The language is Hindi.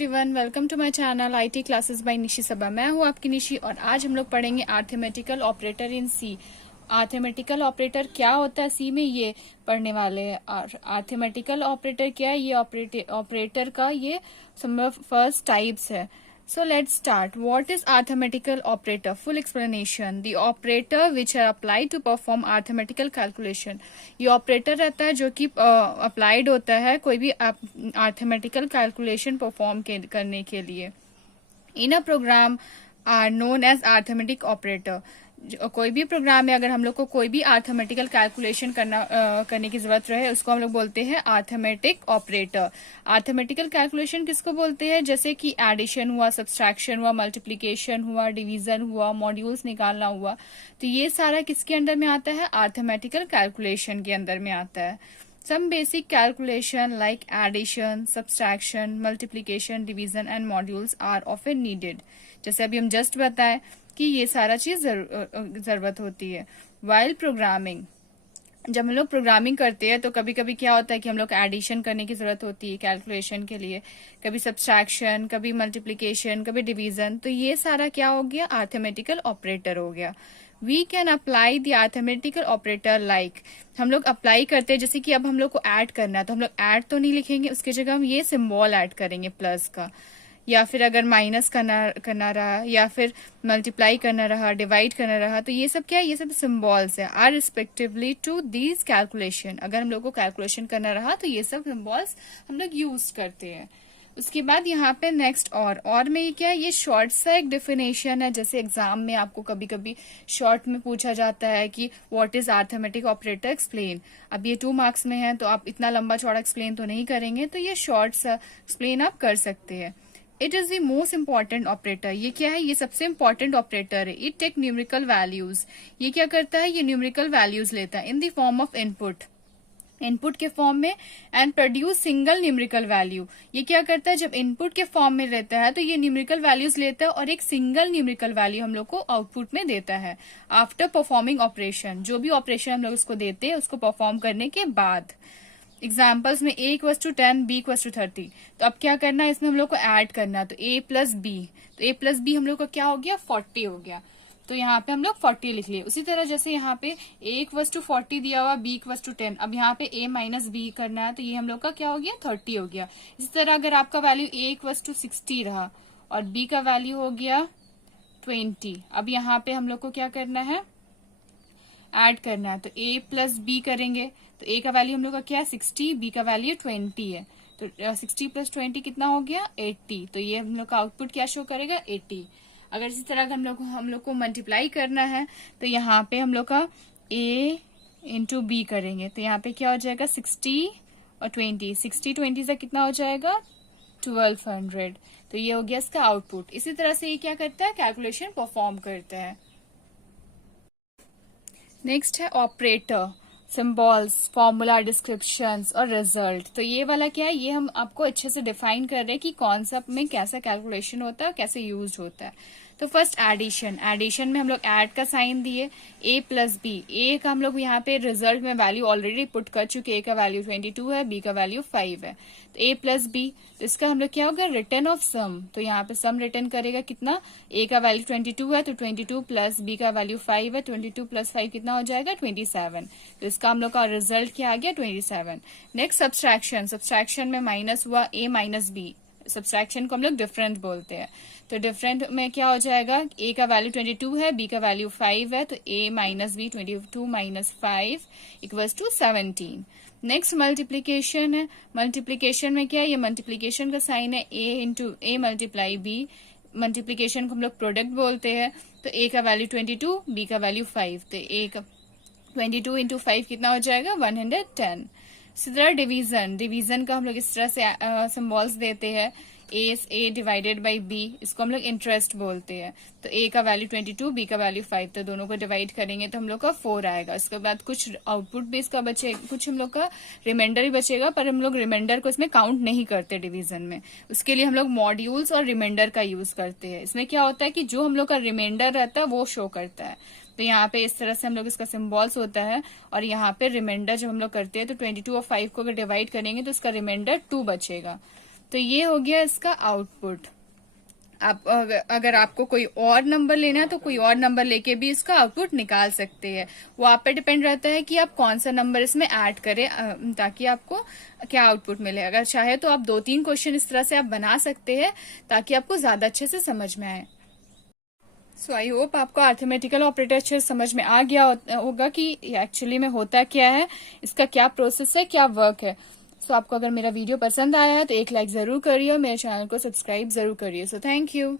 Everyone, welcome to my channel IT classes by Nishi Saba. मैं हूं आपकी निशी और आज हम लोग पढ़ेंगे arithmetical operator in C. Arithmetical operator क्या होता है सी में, ये पढ़ने वाले हैं। और अरिथमेटिकल ऑपरेटर क्या है, ये ऑपरेटर का ये फर्स्ट टाइप्स है। So let's start. What is arithmetical operator? Full explanation. The operator which are applied to perform arithmetical calculation. ये ऑपरेटर रहता है जो कि अप्लाइड होता है कोई भी arithmetical calculation परफॉर्म करने के लिए। In a program are known as arithmetic operator. कोई भी प्रोग्राम में अगर हम लोग को कोई भी अरिथमेटिकल कैलकुलेशन करने की जरूरत रहे उसको हम लोग बोलते हैं अरिथमेटिक ऑपरेटर। अरिथमेटिकल कैलकुलेशन किसको बोलते हैं, जैसे कि एडिशन हुआ, सब्सट्रैक्शन हुआ, मल्टीप्लिकेशन हुआ, डिवीजन हुआ, मॉड्यूल्स निकालना हुआ, तो ये सारा किसके अंडर में आता है, अरिथमेटिकल कैलकुलेशन के अंदर में आता है। Some basic calculation like addition, subtraction, multiplication, division and modules are often needed. जैसे अभी हम जस्ट बताएं कि ये सारा चीज जरूरत होती है। While programming, जब हम लोग प्रोग्रामिंग करते हैं तो कभी कभी क्या होता है कि हम लोग एडिशन करने की जरूरत होती है कैलकुलेशन के लिए, कभी सब्सट्रैक्शन, कभी मल्टीप्लिकेशन, कभी डिवीजन, तो ये सारा क्या हो गया, अरिथमेटिकल ऑपरेटर हो गया। We can apply the arithmetical operator like, हम लोग अप्लाई करते हैं जैसे कि अब हम लोग को ऐड करना है तो हम लोग ऐड तो नहीं लिखेंगे, उसकी जगह हम ये सिंबल ऐड करेंगे प्लस का, या फिर अगर माइनस करना रहा, या फिर मल्टीप्लाई करना रहा, डिवाइड करना रहा, तो ये सब क्या है, ये सब सिंबल्स है। Are respectively to these calculation, अगर हम लोग को कैलकुलेशन करना रहा तो ये सब सिंबल्स हम लोग यूज करते हैं। उसके बाद यहाँ पे नेक्स्ट और में ये क्या है, ये शॉर्ट सा एक डेफिनेशन है। जैसे एग्जाम में आपको कभी कभी शॉर्ट में पूछा जाता है कि what is arithmetic operator, explain. अब ये 2 मार्क्स में है तो आप इतना लंबा चौड़ा एक्सप्लेन तो नहीं करेंगे, तो ये शॉर्ट सा एक्सप्लेन आप कर सकते हैं। It is the most important operator, ये क्या है, ये सबसे इंपॉर्टेंट ऑपरेटर है। इट टेक न्यूमेरिकल वैल्यूज, ये क्या करता है, ये न्यूमेरिकल वैल्यूज लेता है in the form of input के फॉर्म में, and produce single numerical value. ये क्या करता है, जब इनपुट के फॉर्म में रहता है तो ये न्यूमेरिकल वैल्यूज लेता है और एक सिंगल न्यूमेरिकल वैल्यू हम लोग को आउटपुट में देता है आफ्टर परफॉर्मिंग ऑपरेशन। जो भी ऑपरेशन हम लोग उसको देते हैं उसको परफॉर्म करने के बाद। एग्जाम्पल्स में a = 10, b = 30, तो अब क्या करना है, इसमें हम लोग को ऐड करना है, तो a + b, तो a + b हम लोग का क्या हो गया, 40 हो गया, तो यहाँ पे हम लोग 40 लिख लिए। उसी तरह जैसे यहाँ पे a = 40 दिया हुआ, b = 10, अब यहाँ पे a - b करना है तो ये हम लोग का क्या हो गया, 30 हो गया। इसी तरह अगर आपका वैल्यू a = 60 रहा और b का वैल्यू हो गया 20, अब यहाँ पे हम लोग को क्या करना है, ऐड करना है, तो a + b करेंगे, तो a का वैल्यू हम लोग का क्या है, 60, b का वैल्यू 20 है, तो 60 + 20 कितना हो गया, 80, तो ये हम लोग का आउटपुट क्या शो करेगा, 80। अगर इसी तरह हम लोग को मल्टीप्लाई करना है तो यहाँ पे हम लोग का a × b करेंगे, तो यहाँ पे क्या हो जाएगा, 60 और 20, 60 20 से कितना हो जाएगा, 1200, तो ये हो गया इसका आउटपुट। इसी तरह से ये क्या करता है, कैलकुलेशन परफॉर्म करता है। नेक्स्ट है ऑपरेटर, सिंबल्स, फॉर्मूला, डिस्क्रिप्शंस और रिजल्ट। तो ये वाला क्या है, ये हम आपको अच्छे से डिफाइन कर रहे हैं कि कॉन्सेप्ट में कैसा कैलकुलेशन होता है, कैसे यूज होता है। तो फर्स्ट एडिशन में हम लोग ऐड का साइन दिए, a + b, a का हम लोग यहाँ पे रिजल्ट में वैल्यू ऑलरेडी पुट कर चुके, a का वैल्यू 22 है, b का वैल्यू 5 है, तो a + b, तो इसका हम लोग क्या होगा, रिटर्न ऑफ सम, तो यहाँ पे सम रिटर्न करेगा कितना, a का वैल्यू 22 है तो 22 + b का वैल्यू 5 है, 22 + 5 कितना हो जाएगा, 27, तो इसका हम लोग का रिजल्ट क्या आ गया, 27। नेक्स्ट सब्सट्रैक्शन में माइनस हुआ, a - b, सब्सट्रैक्शन को हम लोग डिफरेंट बोलते हैं, तो डिफरेंट में क्या हो जाएगा, a का वैल्यू 22 है, b का वैल्यू 5 है, तो a - b, 22 - 5 = 17। नेक्स्ट मल्टीप्लीकेशन है, मल्टीप्लीकेशन में क्या है, ये मल्टीप्लीकेशन का साइन है, a × b, मल्टीप्लीकेशन को हम लोग प्रोडक्ट बोलते हैं, तो a का वैल्यू 22, b का वैल्यू 5, तो a का 22 × 5 कितना हो जाएगा, 110। इसी तरह डिवीजन का हम लोग इस तरह से सिंबल्स देते हैं, a डिवाइडेड बाई b, इसको हम लोग इंटरेस्ट बोलते हैं, तो a का वैल्यू 22, b का वैल्यू 5, तो दोनों को डिवाइड करेंगे तो हम लोग का 4 आएगा। इसके बाद कुछ आउटपुट भी इसका बचेगा, कुछ हम लोग का रिमाइंडर भी बचेगा, पर हम लोग रिमाइंडर को इसमें काउंट नहीं करते डिवीजन में, उसके लिए हम लोग मॉड्यूल्स और रिमाइंडर का यूज करते हैं। इसमें क्या होता है कि जो हम लोग का रिमाइंडर रहता है वो शो करता है, तो यहाँ पे इस तरह से हम लोग इसका सिंबल्स होता है, और यहाँ पे रिमाइंडर जब हम लोग करते हैं तो 22 और 5 को अगर डिवाइड करेंगे तो इसका रिमाइंडर 2 बचेगा। तो ये हो गया इसका आउटपुट। आप अगर आपको कोई और नंबर लेना है तो कोई और नंबर लेके भी इसका आउटपुट निकाल सकते हैं। वो आप पे डिपेंड रहता है कि आप कौन सा नंबर इसमें ऐड करें ताकि आपको क्या आउटपुट मिले। अगर चाहे तो आप 2-3 क्वेश्चन इस तरह से आप बना सकते हैं ताकि आपको ज्यादा अच्छे से समझ में आए। सो आई होप आपको अरिथमेटिकल ऑपरेटर अच्छे से समझ में आ गया होगा कि एक्चुअली में होता क्या है, इसका क्या प्रोसेस है, क्या वर्क है। सो आपको अगर मेरा वीडियो पसंद आया है तो एक लाइक जरूर करिए और मेरे चैनल को सब्सक्राइब जरूर करिए। So thank you.